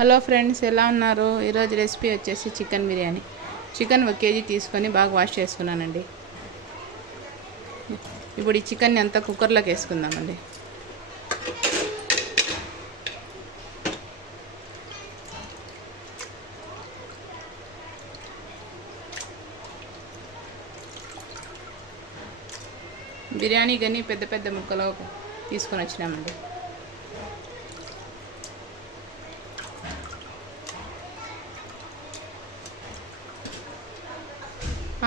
Hello friends, ఎలా ఉన్నారు? ఈరోజు రెసిపీ వచ్చేసి చికెన్ బిర్యానీ. చికెన్ 1 కేజీ తీసుకొని బాగా వాష్ చేసుకున్నానండి. ఇప్పుడు ఈ చికెన్ని అంతా కుక్కర్లోకి వేసుకుందామండి. బిర్యానీ కానీ పెద్ద పెద్ద ముక్కలు తీసుకొని వచ్చినామండి.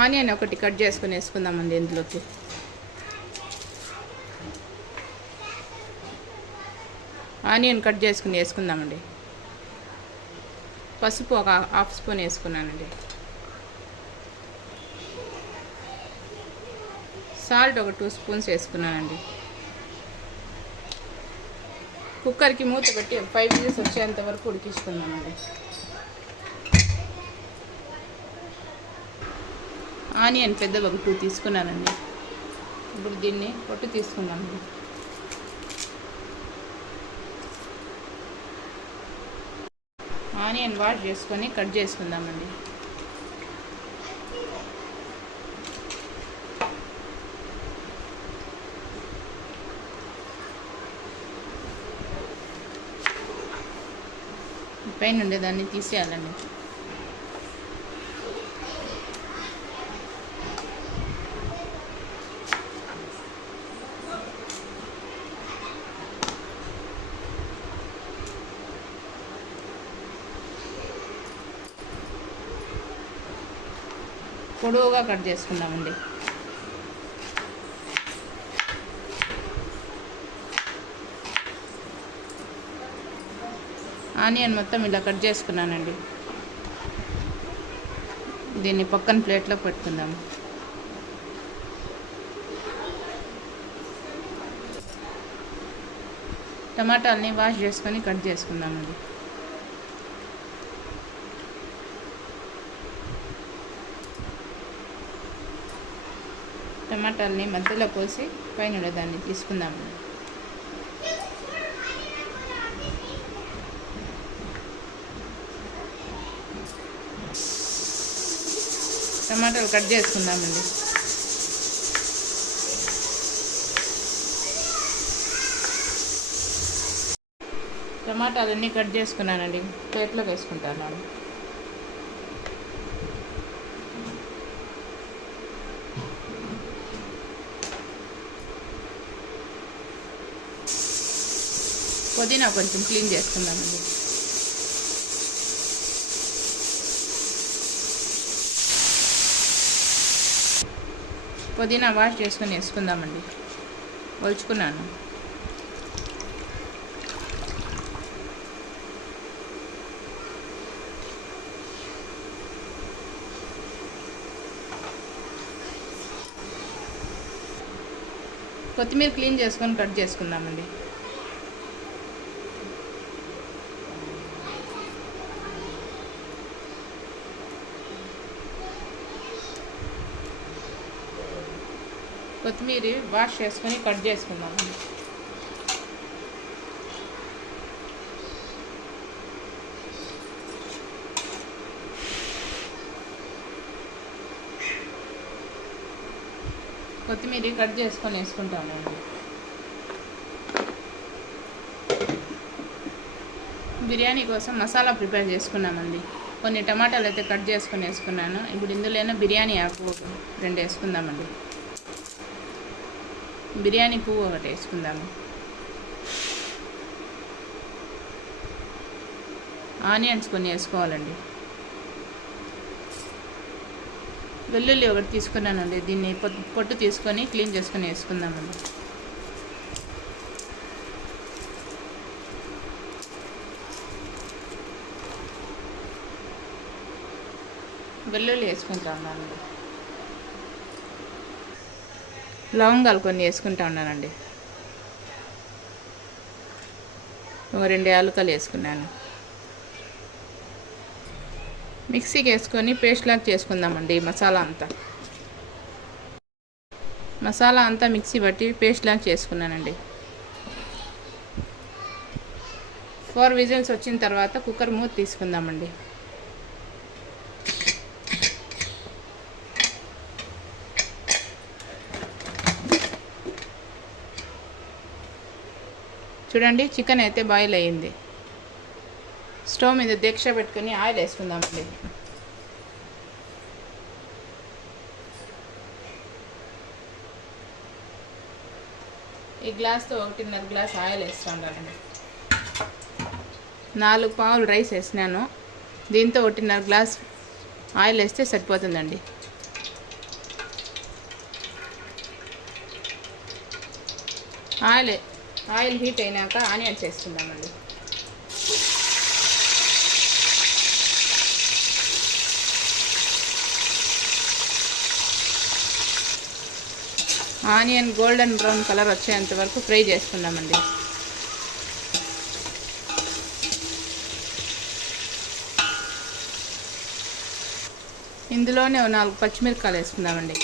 ఆనియన్ ఒకటి కట్ చేసుకొని వేసుకుందామండి. ఇందులోకి ఆనియన్ కట్ చేసుకుని వేసుకుందామండి. పసుపు ఒక 1/2 స్పూన్ వేసుకున్నానండి. సాల్ట్ ఒక 2 స్పూన్స్ వేసుకున్నానండి. కుక్కర్కి మూత పెట్టి 5 విజిల్స్ వచ్చేంత వరకు ఉడికించుకుందామండి. ఆనియన్ పెద్దవి ఒక 2 తీసుకున్నానండి. ఇప్పుడు దీన్ని పొట్టు తీసుకుందామండి. ఆనియన్ వాష్ చేసుకొని కట్ చేసుకుందామండి. పైన ఉండేదాన్ని తీసేయాలండి. పొడవుగా కట్ చేసుకుందామండి. ఆనియన్ మొత్తం ఇలా కట్ చేసుకున్నానండి. దీన్ని పక్కన ప్లేట్లో పెట్టుకుందాము. టమాటాలని వాష్ చేసుకొని కట్ చేసుకుందామండి. టమాటాలని మధ్యలో కోసి పైన దాన్ని తీసుకుందాము. టమాటాలు కట్ చేసుకుందామండి. టమాటాలన్నీ కట్ చేసుకున్నానండి. ప్లేట్లోకి వేసుకుంటాను. పుదీనా కొంచెం క్లీన్ చేసుకుందామండి. పుదీనా వాష్ చేసుకొని వేసుకుందామండి. ఒలుచుకున్నాను. కొత్తిమీర క్లీన్ చేసుకొని కట్ చేసుకుందామండి. కొత్తిమీర వాష్ చేసుకొని కట్ చేసుకుందాము. కొత్తిమీర కట్ చేసుకొని వేసుకుంటామండి. బిర్యానీ కోసం మసాలా ప్రిపేర్ చేసుకున్నామండి. కొన్ని టమాటాలు అయితే కట్ చేసుకొని వేసుకున్నాను. ఇప్పుడు ఇందులోనే బిర్యానీ ఆకు 2 వేసుకుందామండి. బిర్యానీ పువ్వు ఒకటి వేసుకుందాము. ఆనియన్స్ కొన్ని వేసుకోవాలండి. వెల్లుల్లి ఒకటి తీసుకున్నానండి. దీన్ని పొట్టు తీసుకొని క్లీన్ చేసుకొని వేసుకుందామండి. వెల్లుల్లి వేసుకుంటామండి. లవంగాలు కొన్ని వేసుకుంటా ఉన్నానండి. ఒక 2 యాలకులు వేసుకున్నాను. మిక్సీకి వేసుకొని పేస్ట్ లాగా చేసుకుందామండి. మసాలా అంతా మిక్సీ పట్టి పేస్ట్ లాగా చేసుకున్నానండి. 4 విజిల్స్ వచ్చిన తర్వాత కుక్కర్ మూత తీసుకుందామండి. చూడండి చికెన్ అయితే బాయిల్ అయ్యింది. స్టవ్ మీద దీక్ష పెట్టుకొని ఆయిల్ వేసుకుందామండి. ఈ గ్లాస్తో 1.5 గ్లాస్ ఆయిల్ వేస్తుండాలండి. 4 పావులు రైస్ వేసినాను. దీంతో 1.5 గ్లాస్ ఆయిల్ వేస్తే సరిపోతుందండి. ఆయిల్ హీట్ అయినాక ఆనియన్స్ వేసుకుందామండి. ఆనియన్ గోల్డెన్ బ్రౌన్ కలర్ వచ్చేంత వరకు ఫ్రై చేసుకుందామండి. ఇందులోనే 4 పచ్చిమిరపకాయలు వేసుకుందామండి.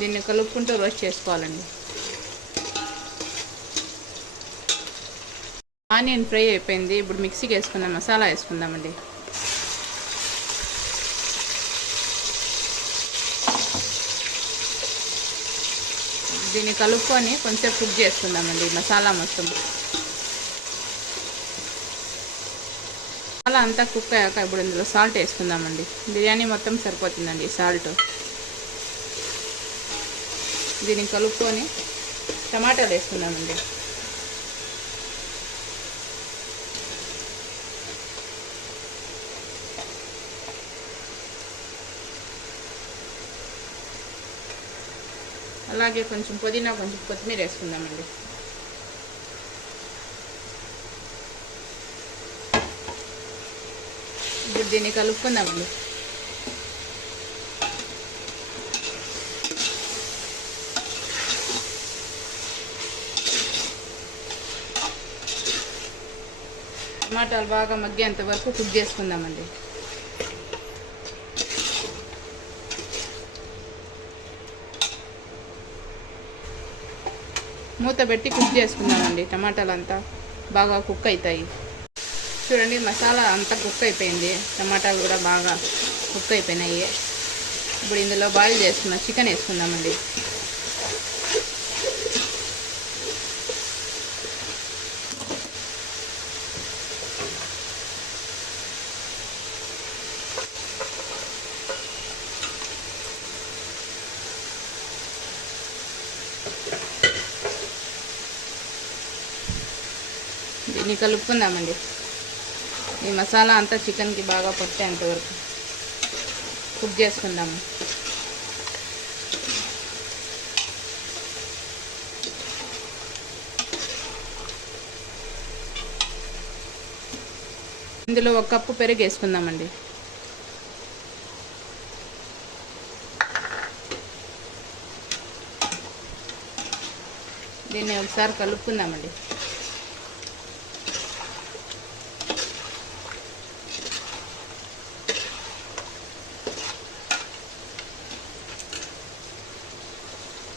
దీన్ని కలుపుకుంటూ రోస్ట్ చేసుకోవాలండి. ఆనియన్ ఫ్రై అయిపోయింది. ఇప్పుడు మిక్సీకి వేసుకున్న మసాలా వేసుకుందామండి. దీన్ని కలుపుకొని కొంచెం కుక్ చేసుకుందామండి మసాలా మొత్తం. మసాలా అంతా కుక్ అయ్యాక ఇప్పుడు ఇందులో సాల్ట్ వేసుకుందామండి. బిర్యానీ మొత్తం సరిపోతుందండి సాల్ట్. దీన్ని కలుపుకొని టమాటాలు వేసుకుందామండి. అలాగే కొంచెం పుదీనా కొంచెం కొత్తిమీర వేసుకుందామండి. ఇప్పుడు దీన్ని కలుపుకుందామండి. టమాటాలు బాగా మగ్గేంత వరకు కుక్ చేసుకుందామండి. మూత పెట్టి కుక్ చేసుకుందామండి. టమాటాలు అంతా బాగా కుక్ అవుతాయి. చూడండి మసాలా అంతా కుక్ అయిపోయింది. టమాటాలు కూడా బాగా కుక్ అయిపోయినాయి. ఇప్పుడు ఇందులో బాయిల్ చేసుకున్న చికెన్ వేసుకుందామండి. దీన్ని కలుపుకుందామండి. ఈ మసాలా అంతా చికెన్కి బాగా పట్టేంత వరకు కుక్ చేసుకుందాము. ఇందులో 1 కప్పు పెరుగు వేసుకుందామండి. దీన్ని ఒకసారి కలుపుకుందామండి.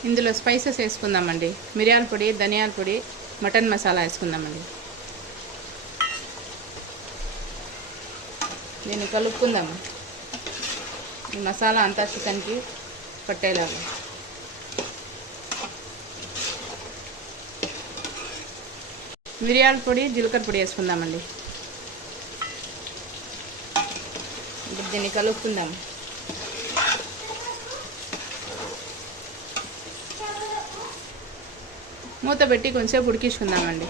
ఇందులో స్పైసెస్ వేసుకుందామండి. మిరియాల పొడి, ధనియాల పొడి, మటన్ మసాలా వేసుకుందామండి. దీన్ని కలుపుకుందాము. ఈ మసాలా అంతా చికెన్కి పట్టేలాగా. మిరియాల పొడి, జీలకర్ర పొడి వేసుకుందామండి. ఇప్పుడు దీన్ని కలుపుకుందాము. మూత పెట్టి కొంచెంసేపు ఉడికించుకుందామండి.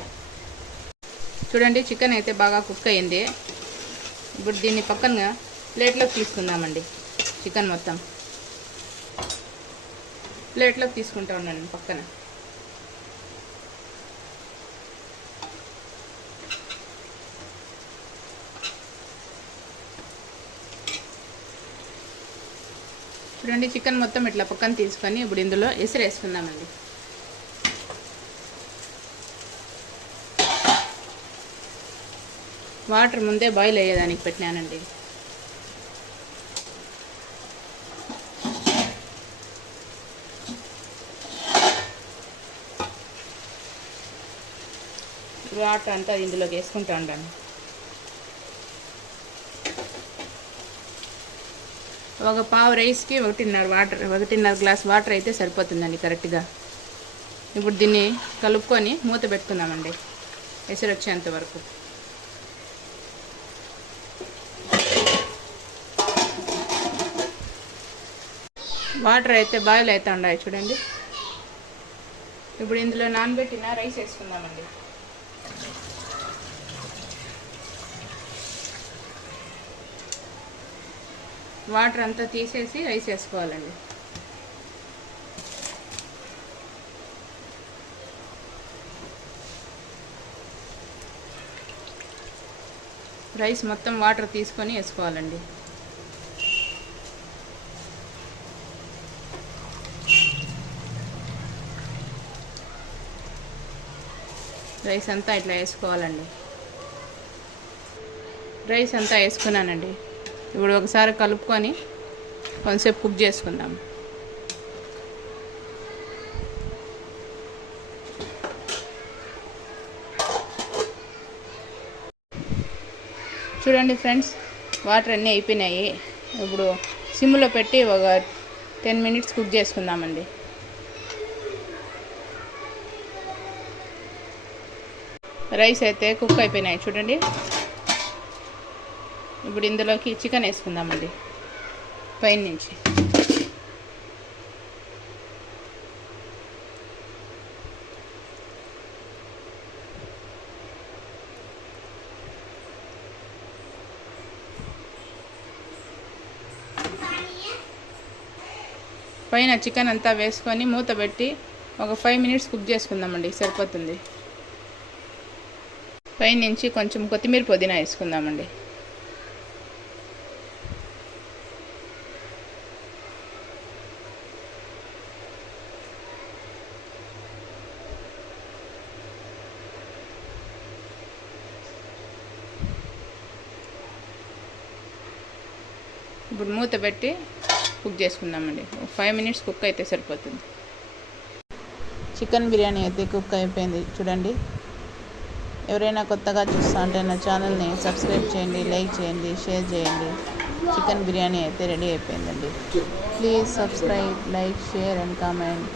చూడండి చికెన్ అయితే బాగా కుక్ అయ్యింది. ఇప్పుడు దీన్ని పక్కన ప్లేట్లోకి తీసుకుందామండి. చికెన్ మొత్తం ప్లేట్లోకి తీసుకుంటా ఉన్నాను పక్కన. చూడండి చికెన్ మొత్తం ఇట్లా పక్కన తీసుకొని ఇప్పుడు ఇందులో ఎసరు వేసుకుందామండి. వాటర్ ముందే బాయిల్ అయ్యేదానికి పెట్టినానండి. వాటర్ అంతా ఇందులోకి వేసుకుంటూ ఉంటాను. ఒక పావు రైస్కి 1.5 గ్లాస్ వాటర్ అయితే సరిపోతుందండి కరెక్ట్గా. ఇప్పుడు దీన్ని కలుపుకొని మూత పెట్టుకుందామండి ఎసరు వచ్చేంత వరకు. వాటర్ అయితే బాయిల్ అవుతూ ఉన్నాయి చూడండి. ఇప్పుడు ఇందులో నానబెట్టిన రైస్ వేసుకుందామండి. వాటర్ అంతా తీసేసి రైస్ వేసుకోవాలండి. రైస్ మొత్తం వాటర్ తీసుకొని వేసుకోవాలండి. రైస్ అంతా ఇట్లా వేసుకోవాలండి. రైస్ అంతా వేసుకున్నానండి. ఇప్పుడు ఒకసారి కలుపుకొని కొంచెంసేపు కుక్ చేసుకుందాం. చూడండి ఫ్రెండ్స్, వాటర్ అన్నీ అయిపోయినాయి. ఇప్పుడు సిమ్లో పెట్టి ఒక 10 మినిట్స్ కుక్ చేసుకుందామండి. రైస్ అయితే కుక్ అయిపోయినాయి చూడండి. ఇప్పుడు ఇందులోకి చికెన్ వేసుకుందామండి పైన నుంచి. పైన చికెన్ అంతా వేసుకొని మూత పెట్టి ఒక 5 మినిట్స్ కుక్ చేసుకుందామండి, సరిపోతుంది. పైన నుంచి కొంచెం కొత్తిమీర పుదీనా వేసుకుందామండి. ఇప్పుడు మూత పెట్టి కుక్ చేసుకుందామండి. 5 మినిట్స్ కుక్ అయితే సరిపోతుంది. చికెన్ బిర్యానీ అయితే కుక్ అయిపోయింది చూడండి. ఎవరైనా కొత్తగా చూస్తా అంటే నా ఛానల్ని సబ్స్క్రైబ్ చేయండి, లైక్ చేయండి, షేర్ చేయండి. చికెన్ బిర్యానీ అయితే రెడీ అయిపోయిందండి. Please subscribe, like, share and comment.